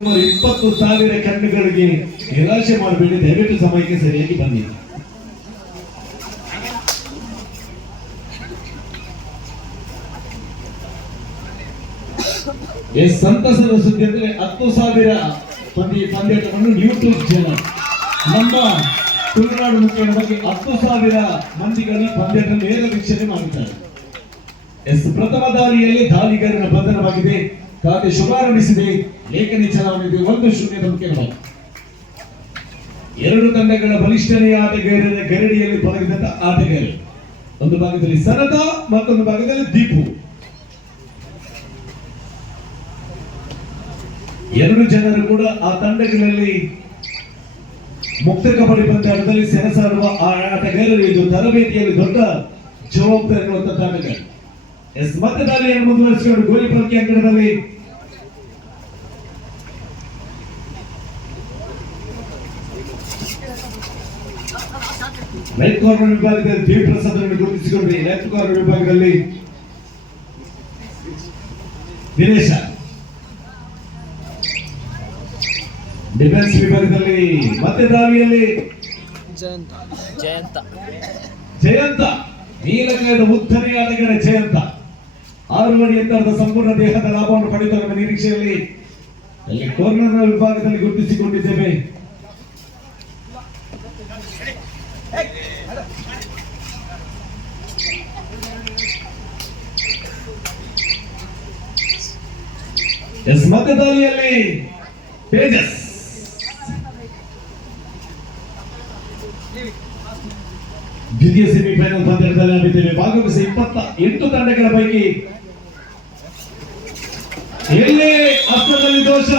20,000 ಕಣ್ಣುಗಳಿಗೆ ನಿರಾಶೆ ಮಾಡಬೇಡಿ, ದಯವಿಟ್ಟು ಸಮಯಕ್ಕೆ ಸರಿಯಾಗಿ ಬನ್ನಿ. ಸಂತಸದ ಸುದ್ದಿ ಅಂದ್ರೆ 10,000 ಪಂದ್ಯಾಟವನ್ನು ಯೂಟ್ಯೂಬ್ ಚಾನಲ್ ನಮ್ಮ ತುಳುನಾಡು ಮುಖಂಡರ ಬಗ್ಗೆ 10,000 ಮಂದಿಗಳು ಪಂದ್ಯಾಟ ನೇರ ವೀಕ್ಷಣೆ ಮಾಡಿದ್ದಾರೆ. ಪ್ರಥಮ ದಾಳಿಯಲ್ಲಿ ದಾಳಿಗಾರನ ಬಂಧನವಾಗಿದೆ. ಖಾತೆ ಶುಭಾರಂಭಿಸಿದೆ. ಲೇಖನಿ ಚಲಾವಣೆ 1-0 ಮುಖ್ಯವಾಗಿ. ಎರಡು ತಂಡಗಳ ಬಲಿಷ್ಠನೆಯ ಆಟಗಾರರ ಗರಡಿಯಲ್ಲಿ ತೊಡಗಿದಂತ ಆಟಗಾರರು, ಒಂದು ಭಾಗದಲ್ಲಿ ಸರದ, ಮತ್ತೊಂದು ಭಾಗದಲ್ಲಿ ದೀಪು. ಎರಡು ಜನರು ಕೂಡ ಆ ತಂಡಗಳಲ್ಲಿ ಮುಕ್ತ ಕಬಡ್ಡಿ ಪಂದ್ಯಾಟದಲ್ಲಿ ಸೆಣಸಾಡುವ ಆ ಆಟಗಾರರು. ಇದು ತರಬೇತಿಯಲ್ಲಿ ದೊಡ್ಡ ಜವಾಬ್ದಾರಿ ಇರುವಂತಹ ಆಟಗಾರರು. ಮತ್ತೆ ದಾಳಿಯನ್ನು ಮುಂದುವರಿಸಿಕೊಂಡು ಗೋಲಿ ಪಲ್ಕಿ ಅಂಕಣದಲ್ಲಿ ರೈಟ್ ಕಾರ್ನರ್ ವಿಭಾಗದಲ್ಲಿ ಡಿ ಪ್ರಸಾದ್ ಅನ್ನು ಗುರುತಿಸಿಕೊಂಡ್ರೆ, ಲೆಫ್ಟ್ ಕಾರ್ನರ್ ವಿಭಾಗದಲ್ಲಿ ದಿನೇಶ, ಡಿಫೆನ್ಸ್ ವಿಭಾಗದಲ್ಲಿ ಮತ್ತೆ ದಾಳಿಯಲ್ಲಿ ಜಯಂತ ನೀಲಕಾಯದ ಉತ್ತನೇ ಆಟಗಾರ ಜಯಂತ 6 ಅಡಿ ಎತ್ತರದ ಸಂಪೂರ್ಣ ದೇಹದ ಲಾಭವನ್ನು ಪಡೆಯುವ ನಿರೀಕ್ಷೆಯಲ್ಲಿ ಅಲ್ಲಿ ಕಾರ್ನರ್ ವಿಭಾಗದಲ್ಲಿ ಗುರುತಿಸಿಕೊಂಡಿದ್ದೇವೆ. ಮತ್ತೆ ದಾಳಿಯಲ್ಲಿ ತೇಜಸ್, ದ್ವಿತೀಯ ಸೆಮಿಫೈನಲ್ ಪಂದ್ಯದಲ್ಲಿ ನಾವಿದ್ದೇವೆ. ಭಾಗವಹಿಸಿ 28 ತಂಡಗಳ ಪೈಕಿ ಎಲ್ಲೇ ಅಸ್ತ್ರದಲ್ಲಿ ದೋಷ,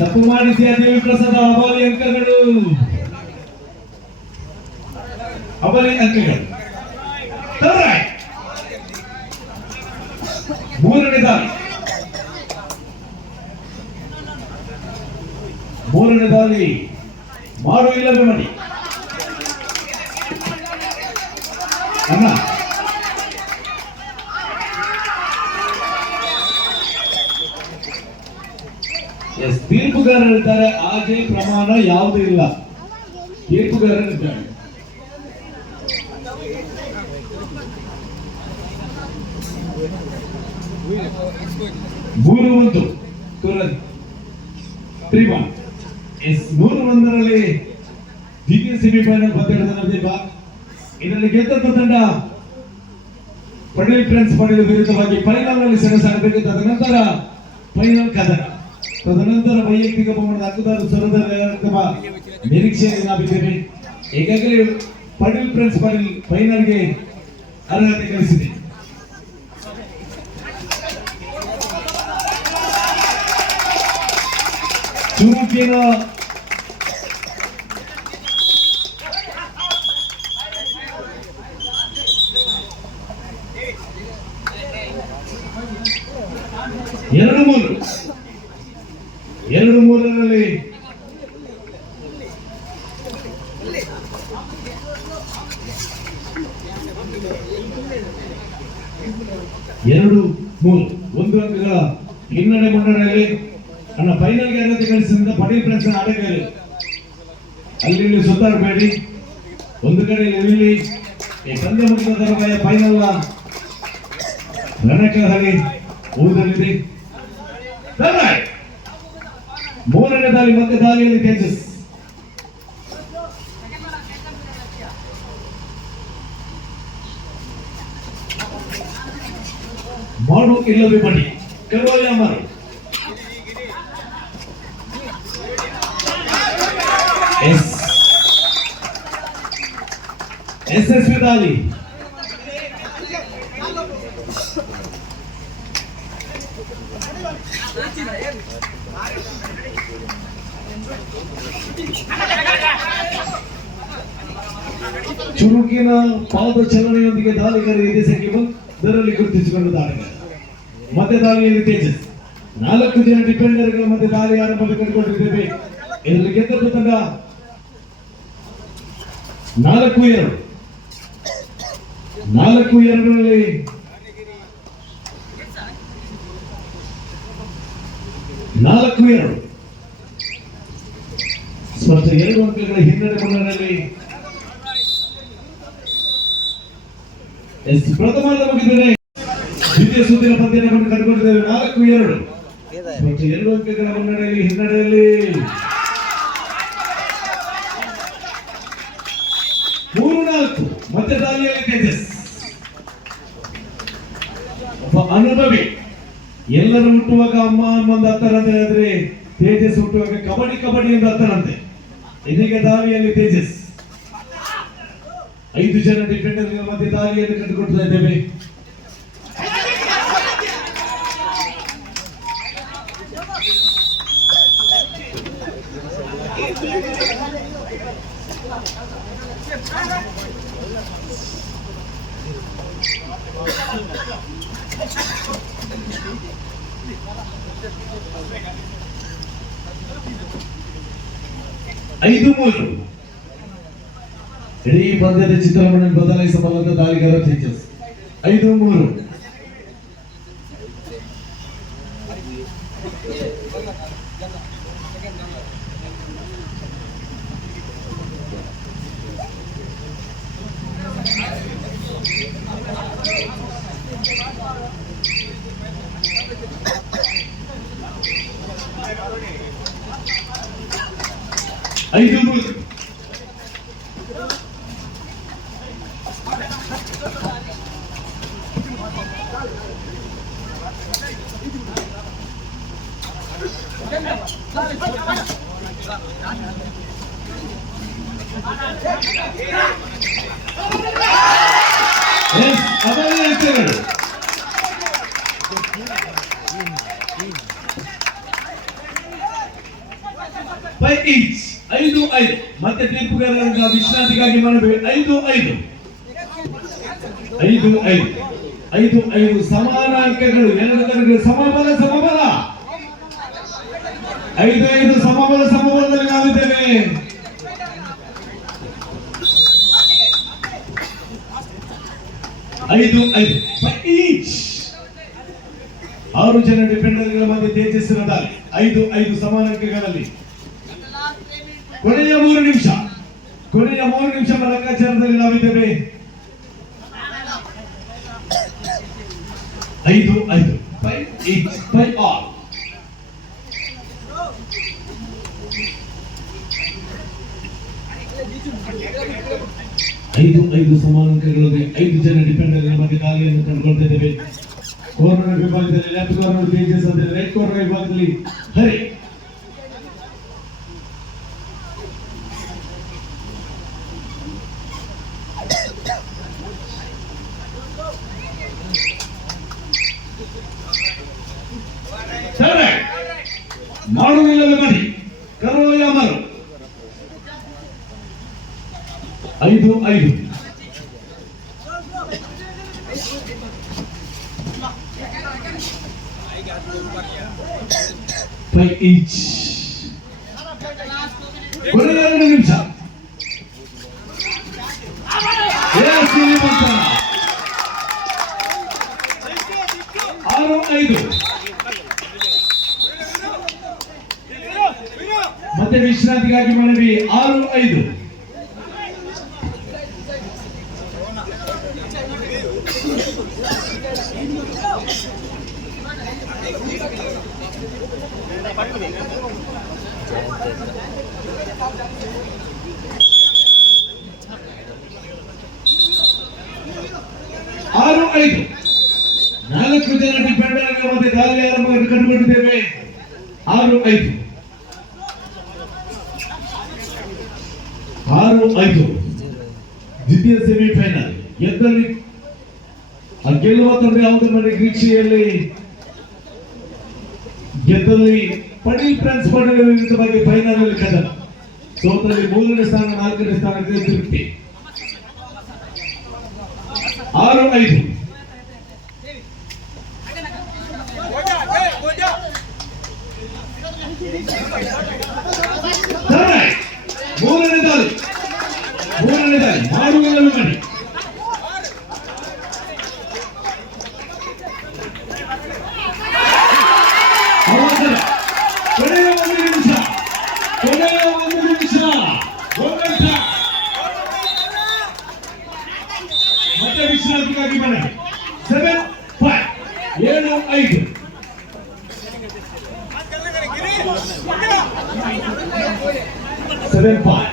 ತಪ್ಪು ಮಾಡಿಸಿದ ದೇವಿ ಪ್ರಸಾದ ಅಬಲಿ ಅಂಕಗಳು. ಮೂರನೇ ದಾಳಿ ಮಾಡು ಇಲ್ಲವೇ ಮಾಡಿ ಅಣ್ಣ. ತೀರ್ಪುಗಾರರು ಇದ್ದಾರೆ, ಹಾಗೆ ಪ್ರಮಾಣ ಯಾವುದೂ ಇಲ್ಲ. ತೀರ್ಪುಗಾರರು ಇದ್ದಾರೆ. ಮೂರು ಒಂದು 3-1ರಲ್ಲಿ ದ್ವಿತೀಯ ಸೆಮಿಫೈನಲ್ ಪಂದ್ಯದ ಇದರಲ್ಲಿ ಗೆದ್ದಂತ ತಂಡ ಪಡೇಲ್ ಫ್ರೆಂಡ್ಸ್ ಪಡೆದ ವಿರುದ್ಧವಾಗಿ ಫೈನಲ್ ನಲ್ಲಿ ಸೆಣಸಾಗಬೇಕು. ತದನಂತರ ಫೈನಲ್ ಕದನ, ತದನಂತರ ವೈಯಕ್ತಿಕ ಪ್ರಮಾಣದ ಹಕ್ಕುದಾರ ಸ್ವರದ ನಿರೀಕ್ಷೆಯಲ್ಲಿ ನಾವಿದ್ದೇವೆ. ಈಗಾಗಲೇ ಪಡೇಲ್ ಫ್ರೆಂಡ್ಸ್ ಫೈನಲ್ಗೆ ಅರ್ಹತೆ ಗಳಿಸಿದೆ. ಚುರುಕಿನ ಎರಡು ಮೂರರಲ್ಲಿ ಒಂದು ಅಂಕಗಳ ಹಿನ್ನಡೆ ಮುನ್ನಡೆಯಲ್ಲಿ ನನ್ನ ಫೈನಲ್ಗೆ ಅರ್ಹತೆ ಗಳಿಸಿದ ಪಡೇಲ್ ಫ್ರೆಂಡ್ಸ್ ಆಟಗಾರರು. ಅಲ್ಲಿ ಸುತ್ತಾಡಬೇಡಿ, ಒಂದು ಕಡೆ ಇಲ್ಲಿ ಪಂದ್ಯ ಮುಗಿದ ತರುವಾಯ ಫೈನಲ್ ರಣಕಹಳಿ ಊರಲ್ಲಿದೆ. ಮೂರನೇ ದಾಳಿ ಮತ್ತೆ ದಾಳಿಯಲ್ಲಿ ತೇಜಸ್, ಮಾಡು ಇಲ್ಲವೇ ಮಾಡಿ ಕರುವಲ್ಲಿ ಅಮರು. ಯಶಸ್ವಿ ದಾಳಿ, ಚುರುಕಿನ ಪಾದ ಚಲನೆಯೊಂದಿಗೆ ದಾಳಿಗಾರ ಎದೆಸಕ್ಕೆ ಬಂದರಲ್ಲಿ ಗುರುತಿಸಿಕೊಂಡ ದಾಳಿಗಾರ. ಮತ್ತೆ ದಾಳಿಯಲ್ಲಿ ತೇಜಸ್, 4 ಜನ ಡಿಫೆಂಡರ್ಗಳ ಮತ್ತೆ ದಾಳಿ ಆರಂಭ ಕಂಡುಕೊಂಡಿದ್ದೇವೆ. ಇದರಲ್ಲಿ ಗೆದ್ದ ತಂಡ 4-2. 4-2ರಲ್ಲಿ 2 4-2 ಸ್ಪಷ್ಟ 2 ಅಂಕಗಳ ಹಿನ್ನಡೆ ಮುನ್ನಡೆಯಲ್ಲಿ ಪ್ರಥಮ ಮುಗಿದರೆ ದ್ವಿತೀಯ ಸುತ್ತಿನ ಪಂದ್ಯವನ್ನು ಕಂಡುಕೊಂಡಿದ್ದೇವೆ. 4-2 ಸ್ಪಷ್ಟ 2 ಅಂಕಗಳ ಮುನ್ನಡೆಯಲ್ಲಿ ಹಿನ್ನಡೆಯಲ್ಲಿ 3-4 ಮತ್ತೆ ದಾಳಿಯಲ್ಲಿ ತೇಜಸ್ ಒಬ್ಬ ಅನುಭವಿ. ಎಲ್ಲರೂ ಹುಟ್ಟುವಾಗ ಅಮ್ಮ ಒಂದು ಹತ್ತರಂತೆ ಆದ್ರೆ ತೇಜಸ್ ಹುಟ್ಟುವಾಗ ಕಬಡ್ಡಿ ಎಂದು ಹತ್ತರಂತೆ. ಇದೀಗ ದಾಳಿಯಲ್ಲಿ ತೇಜಸ್ 5 ಜನ ಡಿಫೆಂಡರ್ಗಳ ಮಧ್ಯೆ ದಾಳಿಯನ್ನು ಕಂಡುಕೊಳ್ತಾ ಇದ್ದೇವೆ. ಐದು ಮೂರು ಇಡೀ ಪಂದ್ಯದ ಚಿತ್ರವನ್ನು ಬದಲಾಯಿಸಬಲ್ಲಂತ ದಾಳಿಗಾರ ತೇಜಸ್. 5-3 5-3 5-5 ಮತ್ತೆ ತೀರ್ಪುಗಾರರ ವಿಶ್ರಾಂತಿಗಾಗಿ ಮನವಿ. 5-5 ಸಮಾನ ಅಂಕಗಳು. ಎರಡು ತಂಡಗಳು ಸಮಬಲ 5-5 ಸಮಬಲದಲ್ಲಿ ನಾವಿದ್ದೇವೆ. 5-5 6 ಜನ ಡಿಫೆಂಡರ್ಗಳ ಮಧ್ಯೆ ತೇಜಸ್ವಿನ ದಾಳಿ. 5-5 ಸಮಾನ ಅಂಕಗಳಲ್ಲಿ. ಕೊನೆಯ 3 ನಿಮಿಷ ಲೆಕ್ಕಾಚಾರದಲ್ಲಿ ನಾವಿದ್ದೇವೆ. 5-5 all 5-5 ಸಮಾನ ಅಂಕಗಳಲ್ಲಿ 5 ಜನ ಡಿಫೆಂಡರ್ಗಳ ಮಧ್ಯೆ ದಾಳಿಯನ್ನು ಕಂಡುಕೊಳ್ತಾ ಇದ್ದೇವೆ. ಕಾರ್ನರ್ ವಿಭಾಗದಲ್ಲಿ ಲೆಫ್ಟ್ ಕಾರ್ನರ್ ತೇಜಸ್ ಅಂದರೆ ರೈಟ್ ಕಾರ್ನರ್ ವಿಭಾಗದಲ್ಲಿ ಹರಿ. ಮಾಡುವುದಿಲ್ಲವೇ ಮಾಡಿ ಕರೋಯ ಮರು. 5-5 each. ಕೊನೆಯ 2 ನಿಮಿಷ. 6-5 ಮತ್ತೆ ವಿಶ್ರಾಂತಿಗಾಗಿ ಮನವಿ. 6-5 4 ಜನ ಡಿಫೆಂಡರ್ಗಳ ಮಧ್ಯೆ ದಾಳಿ ಆರಂಭವನ್ನು ಕಂಡುಕೊಂಡಿದ್ದೇವೆ. 6-5 ದ್ವಿತೀಯ ಸೆಮಿಫೈನಲ್. ಗೆದ್ದಲ್ಲಿ ಗೆಲ್ಲುವ ತಂಡ ಯಾವುದರ ನಿರೀಕ್ಷೆಯಲ್ಲಿ ಗೆದ್ದಲ್ಲಿ ಪಡೀಲ್ ಫ್ರೆಂಡ್ಸ್ ಪಡೆಯುವ ವಿರುದ್ಧವಾಗಿ ಫೈನಲ್ ಅಲ್ಲಿ ಕದನ. ಸೋತಲ್ಲಿ 3ನೇ ಸ್ಥಾನ 4ನೇ ಸ್ಥಾನಕ್ಕೆ ತೃಪ್ತಿ. 6-5 ಮೂರನೇ ದಾಳಿ ಮಾಡುವುದನ್ನು ಮಾಡಿ. ಅವಸರ ಮತ್ತೆ ವಿಶ್ರಾಂತಿಗಾಗಿ ಮನವಿ 7-5 7-5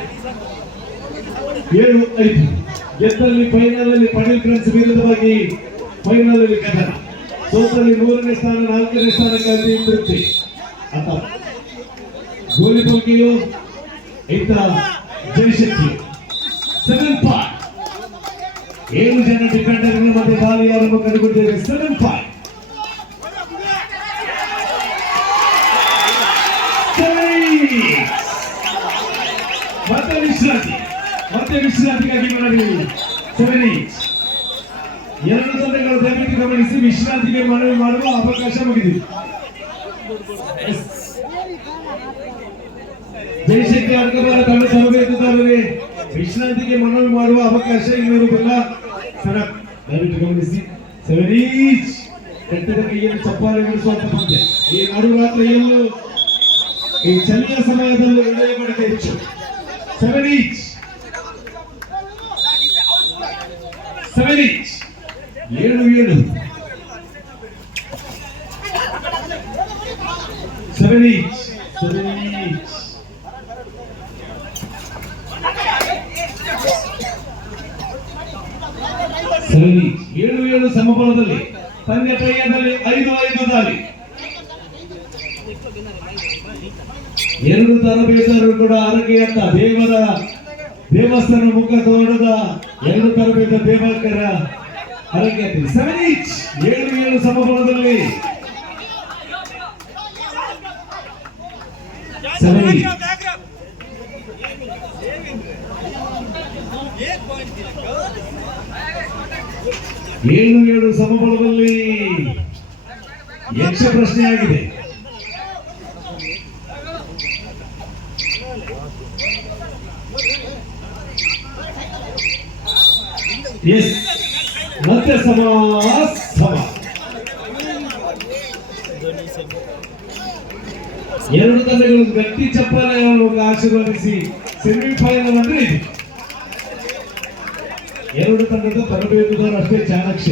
7-5 ಗೆದ್ದಲ್ಲಿ ಫೈನಲ್ ಅಲ್ಲಿ ಪಟೇಲ್ ಫ್ರೆಂಡ್ಸ್ ವಿರುದ್ಧವಾಗಿ ಫೈನಲ್ ಅಲ್ಲಿ ಕದನ, ಸೋತಲ್ಲಿ 3ನೇ ಸ್ಥಾನ 4ನೇ ಸ್ಥಾನಕ್ಕಾಗಿ ತೃಪ್ತಿ ಅಂತ ಗೋಲಿ ಬಲ್ಕಿಯು ಇತ್ತ ಜಯಶಕ್ತಿ 7-5 7 ಜನ ಡಿಫೆಂಡರ್ ಮತ್ತೆ ದಾಳಿಯಾರನ್ನು ಕಂಡುಕೊಂಡಿದ್ದೇವೆ 7-5 ಮತ್ತೆ ವಿಶ್ರಾಂತಿಗಾಗಿ ಮನವಿ 7-8 ಎರಡು ತಂಡಗಳು ದಯವಿಟ್ಟು ಗಮನಿಸಿ, ವಿಶ್ರಾಂತಿಗೆ ಮನವಿ ಮಾಡುವ ಅವಕಾಶ ಮುಗಿದಿದೆ. ಜಯಶಕ್ತಿ ಅಡ್ಕಬಾರ ತಂಡ ತರಬೇತುದಾರರೇ ವಿಶ್ರಾಂತಿಗೆ ಮನವಿ ಮಾಡುವ ಅವಕಾಶ ಇನ್ನೂರುಗಳ ಸರಕ್ ದಯವಿಟ್ಟು ಗಮನಿಸಿ. 7-8 ಕಟ್ಟಿದ ಕೈಯನ್ನು ಚಪ್ಪಾಳೆ ಬಿಡಿಸುವಂತ ಪಂದ್ಯ. ಈ ನಡುರಾತ್ರಿಯಲ್ಲೂ ಈ ಚಳಿಯ ಸಮಯದಲ್ಲೂ ವಿಜಯ ಪಡೆದ ಹೆಚ್ಚು 7-8 7-8 7-7 7-7 ಸಮಬಲದಲ್ಲಿ ಪಂದ್ಯ ಟೈಯಲ್ಲಿ 5-5 ದಾಳಿ. ಎರಡು ತರಬೇತರು ಕೂಡ ಆರೋಗ್ಯಂತ ದೇವಸ್ಥಾನ ಮುಖ ತೋಡದ ಎರಡು ತರಬೇತ ದೇವಕರ ಆರೋಗ್ಯ 7-8 7-7 ಸಮಬಲದಲ್ಲಿ 7-8 7-7 ಸಮಬಲದಲ್ಲಿ ಯಕ್ಷ ಪ್ರಶ್ನೆಯಾಗಿದೆ. ಮತ್ತೆ ಸಮ ಎರಡು ತಂಡಗಳು ಗಟ್ಟಿ ಚಪ್ಪಾಳೆಯನ್ನು ಆಶೀರ್ವದಿಸಿ ಸೆಮಿಫೈನಲ್ ಅಂದ್ರೆ ಇದೆ. ಎರಡು ತಂಡದ ತರಬೇತುದಾರ ಅಷ್ಟೇ ಚಾಣಾಕ್ಷ.